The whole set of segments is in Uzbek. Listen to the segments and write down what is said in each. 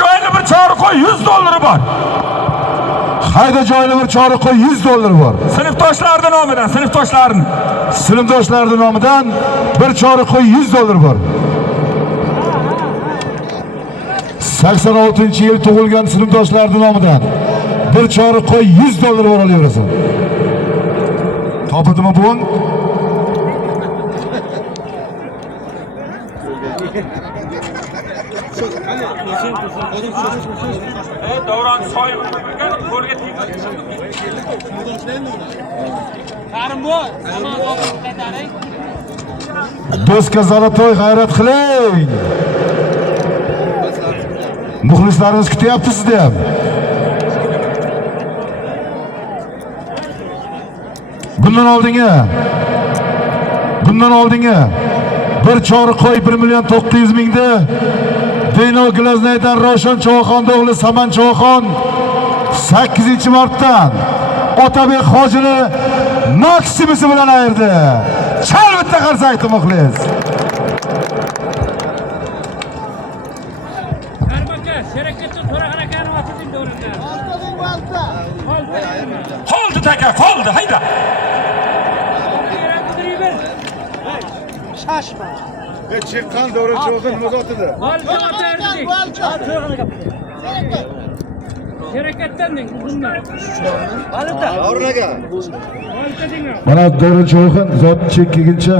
joyli bir chori qo'y $100 bor. Hayda joyli bir chori qo'y $100 bor. Sinfdoshlarning nomidan, sinfdoshlarning. Sinfdoshlarning nomidan bir chori qo'y $100 bor. 86-yil tug'ilgan sinfdoshlarning nomidan bir chori qo'y $100 bor olaverasın. Topildimi bu? Davron soy qo'lga tegdi. Qarim bu. Do'stga zalotoy g'ayrat qiling. Muxlislaringiz kutyapti sizni ham. Bundan oldinga bir chori qo'y 1.900.000 da Dino Glaznaydan Ravshan Cho'g'xon o'g'li Saman Cho'g'xon 8-martdan Otabek hojini Maksimisi bilan ayirdi. Chal bitta qarsa aytdi muxlis. Qoldi taka, qoldi, hayda. Şaşma. Chiqqan Davron Cho'g'xon nima otidi? Harekatdan deng, uzundan. Mana Davron Cho'g'xon zot chekkiguncha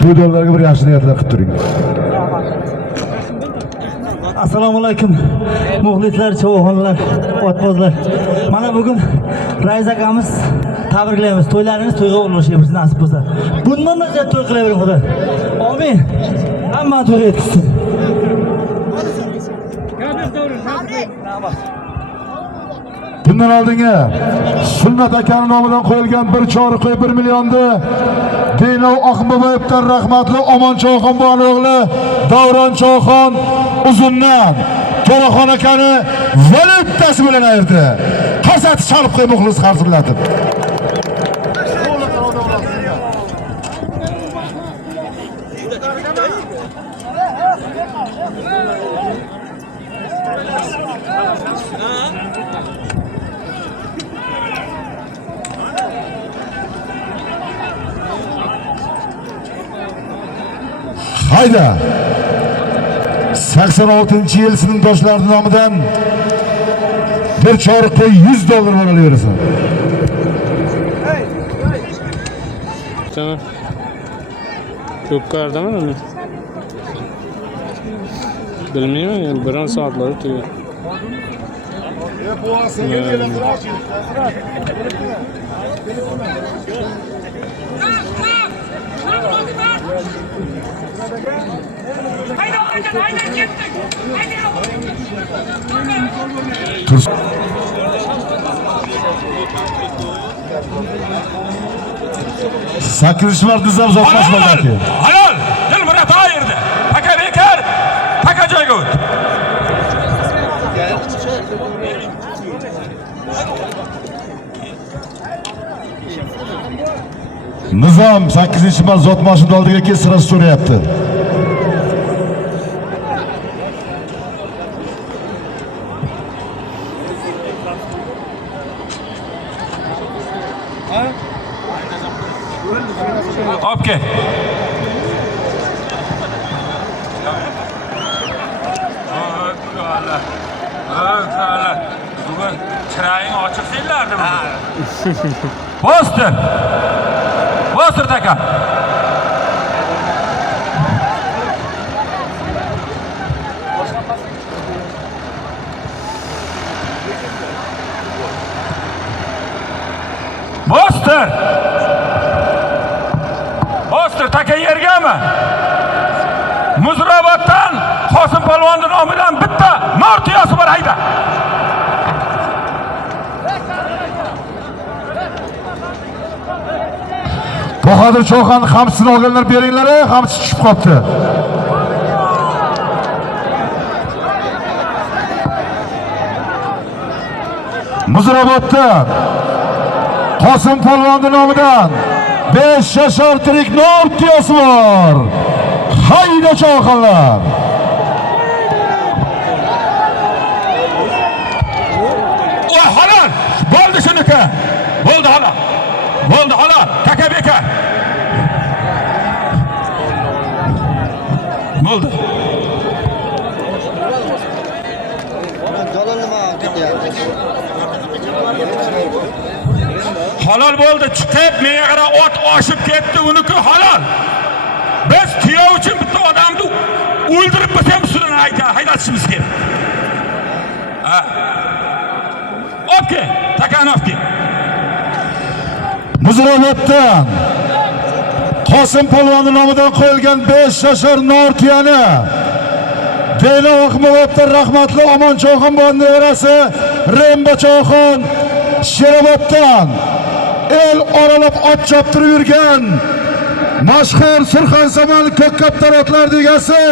to'ylarga bir yaxshi niyatlar qilib turing. Assalomu alaykum muxlislar, cho'g'xonlar, otbozlar. Mana bugun Rais akamiz tabriklaymiz. To'ylaringiz to'yga ulaşışınız nasip bo'lsa. Bundan da to'y qilavering Xudo. Amin. Hamma to'y etsin. Bundan oldingi Sunnat akaning nomidan qo'yilgan bir chori qo'y 1 millionni Dinov Oxunboboyevdan rahmatli Omon Cho'g'xon o'g'li Davron Cho'g'xon uzundan To'raxon akani valyutasi bilan ayirdi. Qarsati chalib qo'y muxlis qarzirlatib. Hayda 86-yil sinfdoshlarining nomidan bir chori qo'y $100 olaverasın. Tamam. Ko'pkardami uni? Bilmayman, yani biron soatlar o'tdi. Sakkizinchi marta nizam uzoqlashmoqda. Halol. Dilmurat ayirdi. Taka bekar. Taka joyga o'tdi. Nizam 8-mart zot mashina oldiga kelib sirasi so'rayapti. Obke. Bugun chiraying ochiq senlardimi? Bostir. Bostir taka. Bostir. Bostir taka yergami? Muzrabotdan Qosim polvonning nomidan bitta nor tuyosi bor hayda. Bahodir Cho'g'xon xamsini olganlar beringlar, xamsi tushib qoldi. Muzrabotda Qosim polvonning nomidan 5 yashar tirik nor tuyosi bor. Hayda Cho'g'xonlar. Bo'ldi hala. Bo'ldi hala. Taka bekar. Bo'ldi. Halol bo'ldi. Chiqib menga qara ot oshib ketdi, uniki halol. Biz tuyo uchun bitta odamni o'ldirib bo'lsam ustidan haydatishimiz kerak. Ha. Okey, Takanovki. Muzrobatdan Qosim polvonni nomidan qo'yilgan 5 yashar Nortiyani Deyna Oqmovobdan rahmatli Omonchoxon bonni nevarasi Rembachoxon Sheroboddan el oralab ot choptirib yurgan mashhur Surxonsaman ko'kkaptar otlar degasi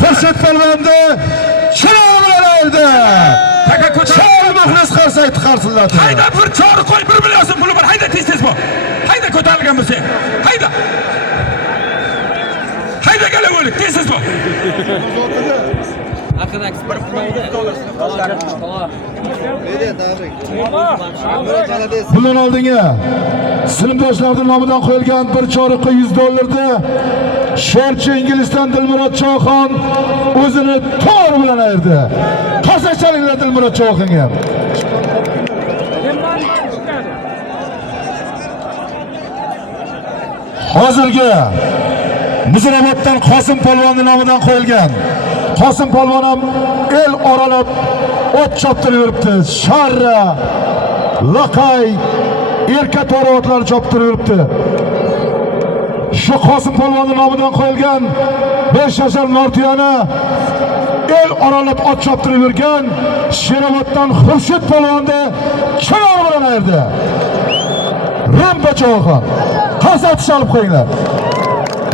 Xurshid polvonni chiroq bilan oldi. Taka ko'tar. Chol muxlis qarsaydi qarsilladi. Hayda bir chori qo'y 1 million so'm puli bor. Hayda tez bu. Hayda ko'tarilgan bo'lsa. Hayda. Hayda gala bo'l, tez bu. Bundan oldinga sinfdoshlarning nomidan qo'yilgan bir choriqqa $100 Sherchi Inglizdan Dilmurod Choxon o'zini to'g'ri bilan ayirdi. Qarsakchaliklar Dilmurod Choxonga. Hozirgi Muzrabotdan Qosim polvonni nomidan qo'yilgan. Qosim polvon ham el oralab ot choptirib yuribdi. Sharra, Laqay, erka to'rotlar choptirib yuribdi. Shu Qosim polvonni nomidan qo'yilgan 5 yashar Nortiyani el oralab ot choptirib yurgan Sheroboddan Xurshid polvonni chiroq bilan ayirdi. Rembachoxon. Qarsatish olib qo'yinglar.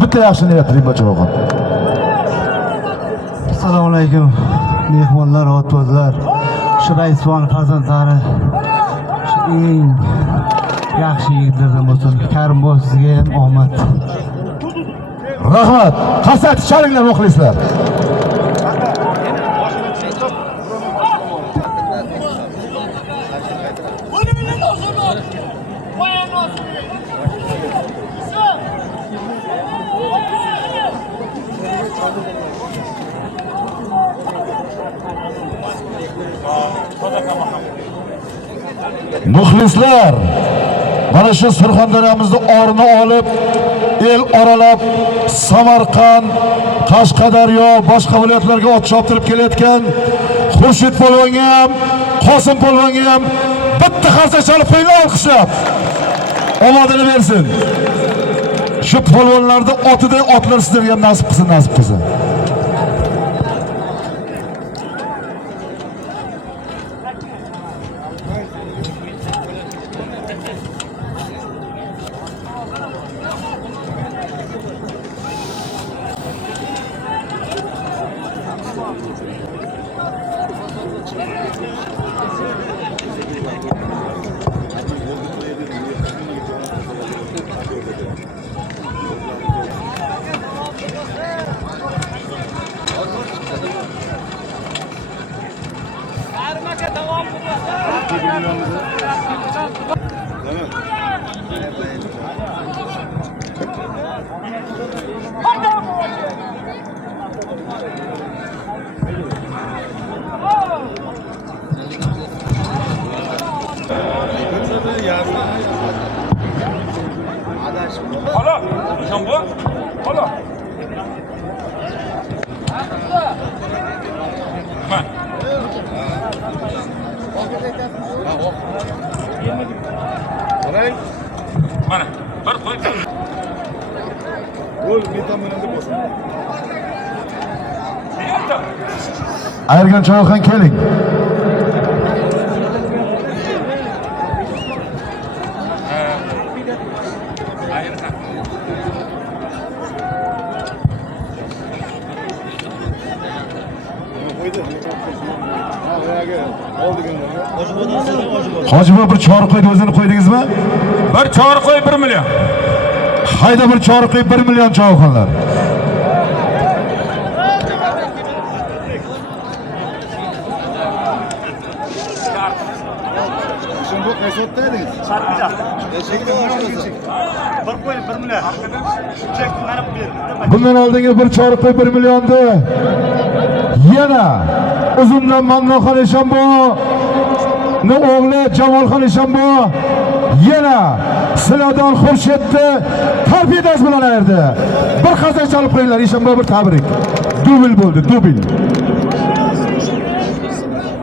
Bitta yaxshi niyat Rembachoxon. Assalomu alaykum. Mehmonlar, otbozlar, shu raisbon farzandlari, shu eng yaxshi yigitlardan bo'lsin. Karimboy sizga ham omad. Rahmat. Qarsatish chalinglar muxlislar. Muxlislar mana shu Surxondaryomizni orini olib el oralab Samarqand, Qashqadaryo, boshqa viloyatlarga ot choptirib kelayotgan Xurshid polvonga ham, Qosim polvonga ham bitta qarsak chalib qo'yinglar olqishlab. Omadini bersin. Shu polvonlarning otida otlar sizlarga nasib qilsin, nasib qilsin. Hala, sen bu? Hala. Ben. Mana, bir qo'y. Gol metamonda bo'lsin. Niyatda. Ayirgan Choxon keling. Hojiboy bir chori qo'ydi, o'zini qo'ydingizmi? Bir chori qo'y 1 million. Hayda bir chori qo'yib 1 million Choxonlar. Şimdi bu kaç otdaydınız? Bundan oldingi bir chorqi 1 millionni yana uzundan Mamnunxon Eshonbo ni o'g'li Jamolxon Eshonbo yana Silodan Xurshidni tarbiyadasi bilan erdi. Bir qasak chalib qo'yinglar, Eshonbo bir tabrik. Dubl bo'ldi, dubl.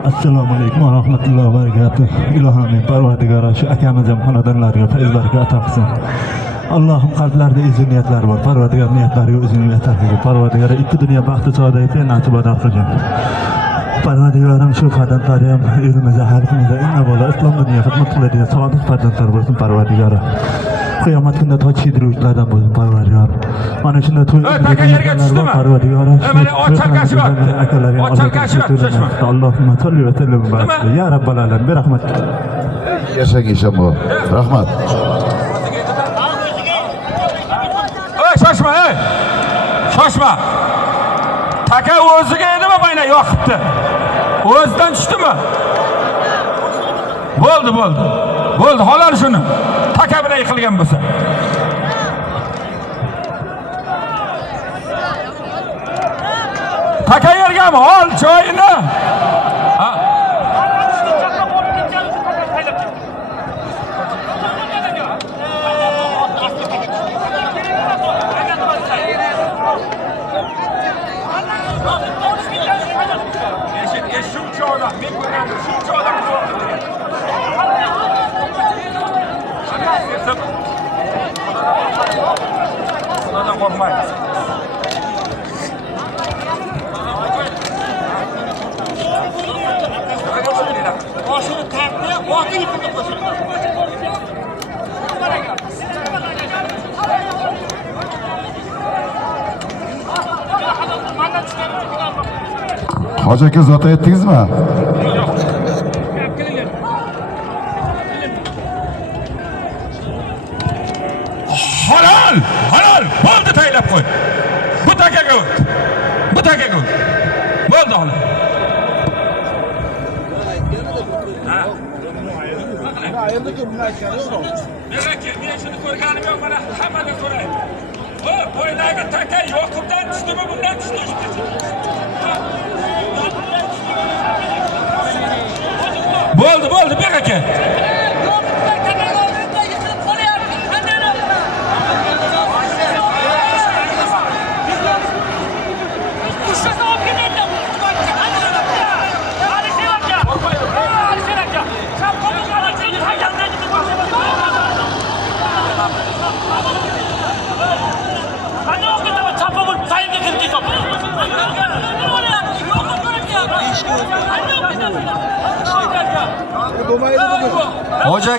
Assalomu alaykum va rahmatullohi va barakatuh. Ilohim Parvardigoro shu akamizam xonadonlarga fayz baraka ato qilsin. Allohim qalblarida ezgu niyatlar bor. Parvardigor niyatlariga o'zini yetarli. Parvardigor ikki dunyo baxti saodatga nasib ato qilsin. Parvardigorim shu farzandlari ham elimizda xalqimizda eng avvalo islom dunyoga xizmat qiladigan sodiq farzandlar bo'lsin Parvardigor. Qiyomat kunida toj kiydiruvchilardan bo'lsin Parvardigor. Mana shunda to'y taka yerga tushdimi? Parvardigor. Mana ochalkashi bor. Ochalkashi bor. Allohumma salli va sallim ya rabbal alamin. Bir rahmat. Yashang Eshonbo. Rahmat. Shoshma, shoshma. Taka o'ziga edimi bayna yoqibdi? O'zidan tushdimi? Bo'ldi. Bo'ldi, halol shuni. Taka bilan yiqilgan bo'lsa. Taka yergami? Ol joyini. Shuncha odam, men ko'rganim shuncha odam Xudodan qo'rqmaymiz. Boshini taqdi, oti ipini qo'shildi. Hoji aka zot aytdingizmi? Halol. Bo'ldi, taylab qo'y. Bu takaga o't. Bo'ldi halol. Men shuni ko'rganim yo'q, mana hammadan so'rayman. Bo'ydagi taka Yoqubdan tushdimi, bundan tushdimi? Bo'ldi, bek aka. Hoca